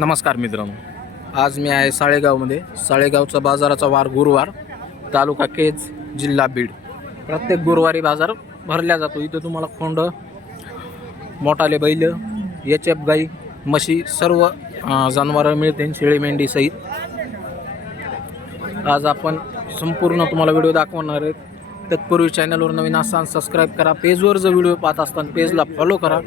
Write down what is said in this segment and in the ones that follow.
नमस्कार मित्रांनो, आज मी आहे साळेगावमध्ये. साळेगावचा बाजाराचा वार गुरुवार, तालुका केज, जिल्हा बीड. प्रत्येक गुरुवारी बाजार भरला जातो. इथं तुम्हाला खोंड, मोठाले बैल, एचएफ गाई, म्हशी सर्व जनावरं मिळतील, शेळी मेंढी सहित. आज आपण संपूर्ण तुम्हाला व्हिडिओ दाखवणार आहेत. तत्पूर्वी चॅनलवर नवीन असाल सबस्क्राईब करा. पेजवर जर व्हिडिओ पाहत असताना पेजला फॉलो करा.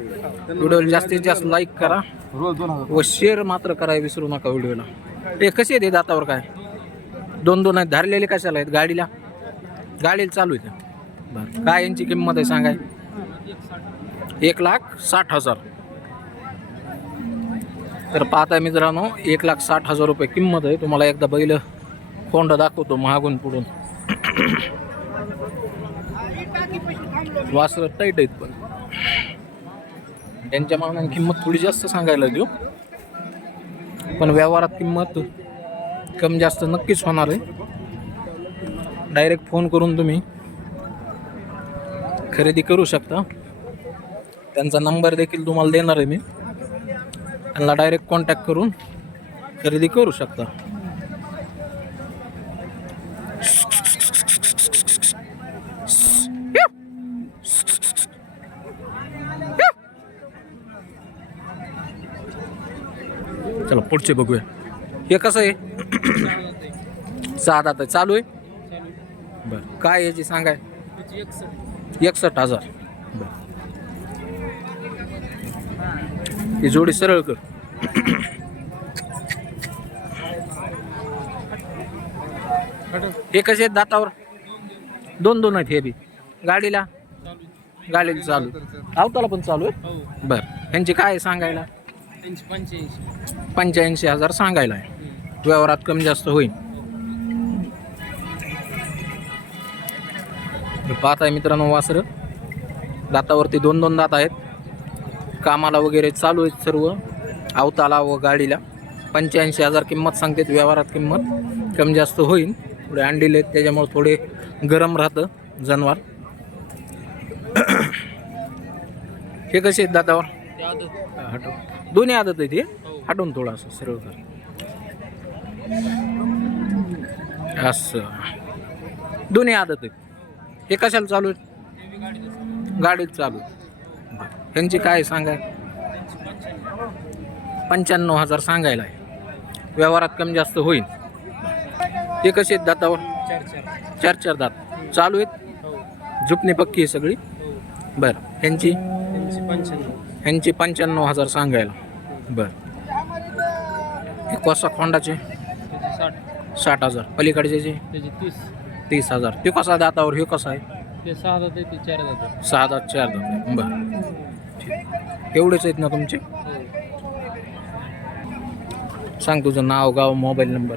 व्हिडिओला जास्तीत जास्त लाईक करा व शेअर मात्र करायला विसरू नका व्हिडिओला. ते कसे आहेत दातावर? काय दोन आहेत धरलेले, कशाला आहेत? गाडीला चालू आहे. बरं, काय यांची किंमत आहे सांगाय? 1,60,000. तर पाहता मित्रांनो, 1,60,000 रुपये किंमत आहे. तुम्हाला एकदा बैल खोंड दाखवतो मागून पुढून. वासर टाईट आहेत, पण त्यांच्या मागण्याने किंमत थोडी जास्त सांगायला देऊ, पण व्यवहारात किंमत कमी जास्त नक्कीच होणार आहे. डायरेक्ट फोन करून तुम्ही खरेदी करू शकता. त्यांचा नंबर देखील तुम्हाला देणार आहे मी. त्यांना डायरेक्ट कॉन्टॅक्ट करून खरेदी करू शकता. चला पुढचे बघूया. हे कसं आहे? 6 दात आहे. चालू आहे. बरं, काय याची सांगाय? 61,000. बरं, ही जोडी सरळ कर. हे कसे आहेत दातावर? दोन आहेत. हे बी गाडीला चालू, अवताला पण चालू आहे. बरं, यांची काय सांगायला? 85,000 सांगायला आहे. व्यवहारात कमी जास्त होईल. पाहत आहे मित्रांनो, वासरं दातावरती दोन दात आहेत. कामाला वगैरे चालू आहेत सर्व, अवताला व गाडीला. 85,000 किंमत सांगते. व्यवहारात किंमत कमी जास्त होईल. थोडे अंडीले आहेत, त्याच्यामुळे थोडे गरम राहतं जनावर. हे कसे आहेत दातावर? हटव, दोन्ही आदत आहेत. हे हटवून थोडंसं सरळ कर. असं दोन्ही आदत आहेत. हे कशाला चालू आहेत? गाडीत चालू. ह्यांची काय सांगाय? 95,000 सांगायला आहे. व्यवहारात कमी जास्त होईल. हे कसे आहेत दातावर? 4 दात चालू आहेत. झुपणी पक्की आहे सगळी. बरं, ह्यांची 95,000 सांगायला. बरं, हे कोसा खोंडाचे 60,000. पलीकडचे 30,000. ते कसा दातावर? हे कसं आहे? 6 दात आहे. 4 दात. बरं, ठीक. एवढेच आहेत ना तुमचे? सांग तुझं नाव, गाव, मोबाईल नंबर.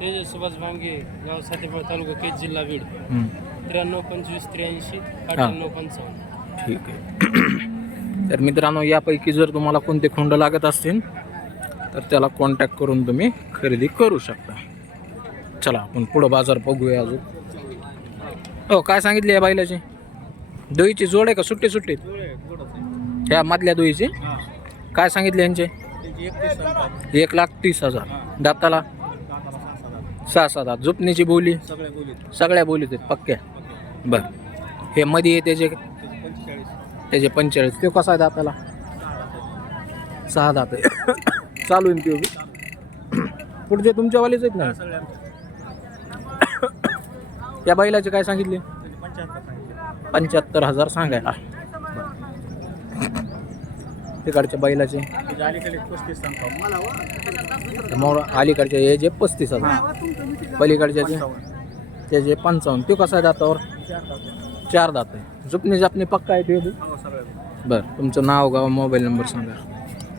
तेजस सुभाष भांगे, गाव सातेफळ, तालुका केज, जिल्हा बीड. 93 25 83 98 55. ठीक आहे. तर मित्रांनो, यापैकी जर तुम्हाला कोणते खोंड लागत असतील तर त्याला कॉन्टॅक्ट करून तुम्ही खरेदी करू शकता. चला आपण पुढं बाजार बघूया अजून. हो, काय सांगितले या बैलाची? दोईची जोड आहे का? सुट्टी ह्या मधल्या दोईची काय सांगितले यांचे? 1,30,000. दाताला 6 दात. झुपणीची बोली सगळ्या बोलीत आहेत पक्क्या. बरं, हे मध्ये त्याचे 45. ते कसा आहे दाताला? 6 दात आहे. चालू आहे ते बी. पुढचे तुमच्यावालेच आहेत ना? या बैलाचे काय सांगितले? 75,000 सांगायला. तिकडच्या बैलाचे अलीकडच्या हे जे 35,000. पलीकडच्या त्याचे 55. ते कसा आहे दातावर? 4 दात आहे. झुपणी जापणी पक्का आहे ते. बरं, तुमचं नाव, गाव, मोबाईल नंबर सांगा.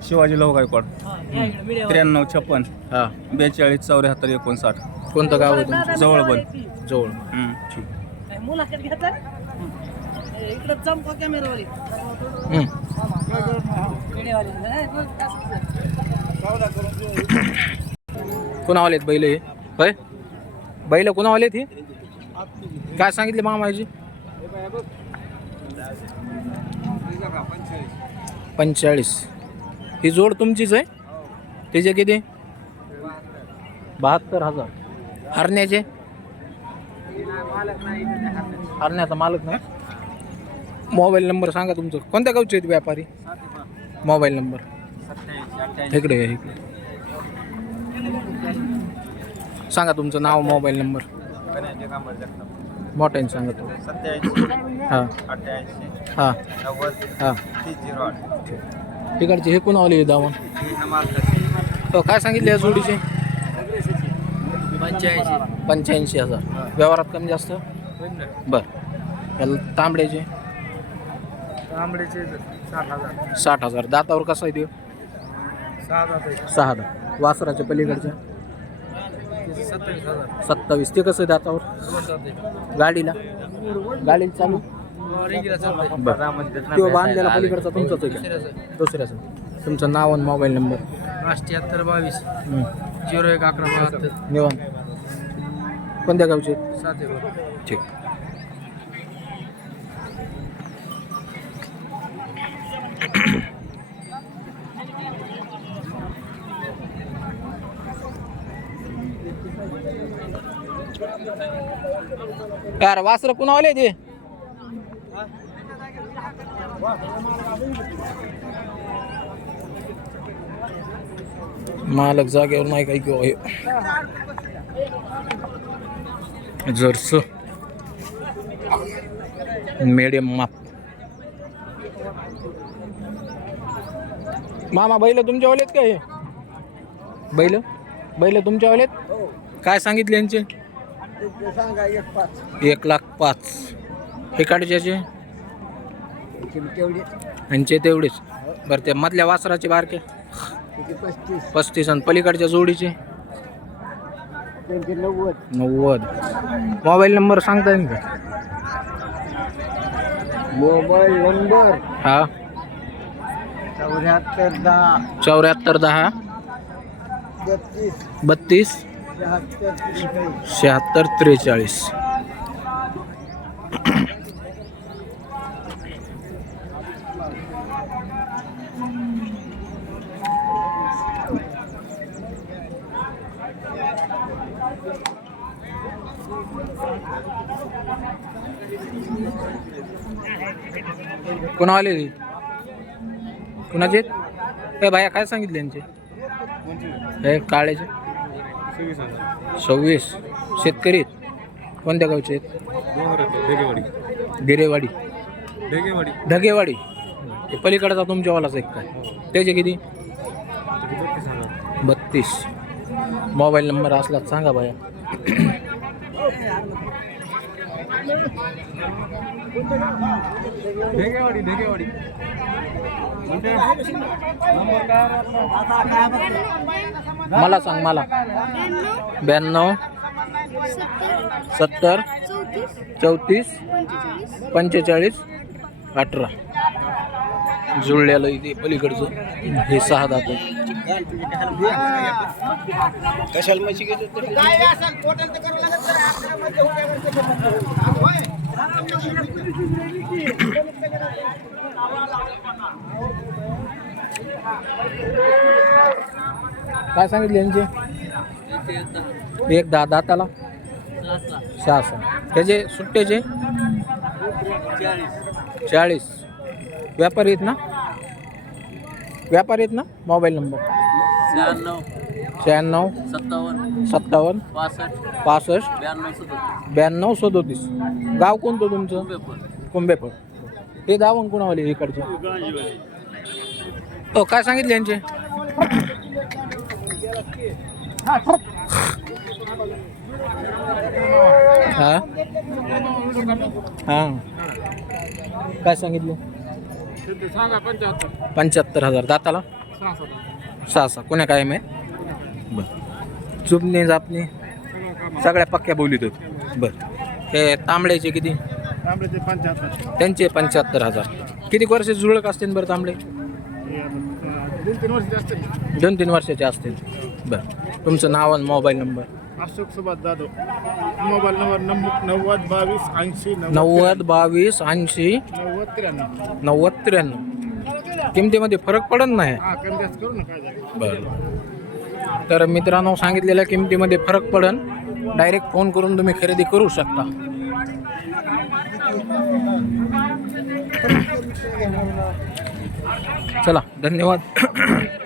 शिवाजी लोह गायकवाड. 93 56 हां 42 74 59. कोणतं गाव आहे तुमचं? जवळ. ठीक. कुणावाले आहेत बैल? हे होय, बैल कुणावाले आहेत? हे काय सांगितले मामाजी? 45. ही जोड तुमचीच आहे? त्याचे किती? 72,000. हरण्याचे? हरण्याचा मालक नाही. मोबाईल नंबर सांगा तुमचं. कोणत्या गावचे आहेत व्यापारी? मोबाईल नंबर इकडे या, इकडे सांगा तुमचं नाव, मोबाईल नंबर मोठ्याने सांगा तो. 87 हां 88 हां 90 हां 30 तिकडचे हे कोण आले दावण? तो काय सांगितले या जोडीचे? 85,000. व्यवहारात कमी जास्त? बरं. याला तांबड्याचे? 60,000. दातावर कसा आहे देऊ? 6 दात. वासराच्या पलीकडच्या? 27. ते कसं आहे दातावर? गाडीला चालू? किंवा बांधलेला पलीकडचा तुमचाच आहे का? दुसऱ्याचा. तुमचं नाव आणि मोबाईल नंबर? 7322 01 11 निवांत. कोणत्या गावचे? ठीक. यार वासर कुणा आले ते? मालक जागेवर नाही काही किंवा जर्स मीडियम माप. मामा बैल तुमच्या वालेत का हे? बैल तुमच्या वालेत? काय सांगितले यांचे? 1,05,000. हे काढच्याचे यांचे तेवढेच. बरं ते मधल्या वासराचे बारके 35 आणि पलीकडच्या जोडीचे 90. मोबाईल नंबर सांगता येईल का? मोबाईल नंबर हा 7410 32 76 43. कोणा आले? कुणाचे? हे भाया काय सांगितले यांचे? हे काळ्याचे 26. शेतकरी आहेत? कोणत्या गावचे आहेत? गिरेवाडी ढगेवाडी. ते पलीकडचा तुमच्यावालाच एक काय? त्याचे किती? 32. मोबाईल नंबर असला सांगा भाया. ढेगेवाडी मला सांग. मला 92 70 34 45 18. जुळलेलं इथे पलीकडचं हे 6 दात. काय सांगितले यांचे? 10 दाताला 6. त्याचे सुट्ट्याचे 40. व्यापारी आहेत ना? Mobile number 96 57 65 92 37. गाव कोणतं तुमचं? कुंभेफळ. हे दावण कोणावाले इकडचे? काय सांगितले यांचे? हा हा काय सांगितलं? 75,000. दाताला 6. कोण्या काय माहीत? बरं. चुपणे जापणे सगळ्या पक्क्या बोलीत होत. बरं. हे तांबड्याचे किती? त्यांचे 75,000. किती वर्ष जुळक असतील बरं तांबडे? 2-3 वर्षाचे असतील. बरं. तुमचं नाव आणि mobile number? Ashok Subhash Jadhav. Mobile number 90 22 80 90 22 80 90 93. किमतीमध्ये फरक पडत नाही? कमी जास्त करू ना काय झालं. बरं. तर मित्रांनो सांगितलेल्या किमतीमध्ये फरक पडन, डायरेक्ट फोन करून तुम्ही खरेदी करू शकता. चला धन्यवाद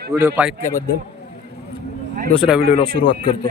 व्हिडिओ पाहिल्याबद्दल. दुसऱ्या व्हिडिओला सुरुवात करतो.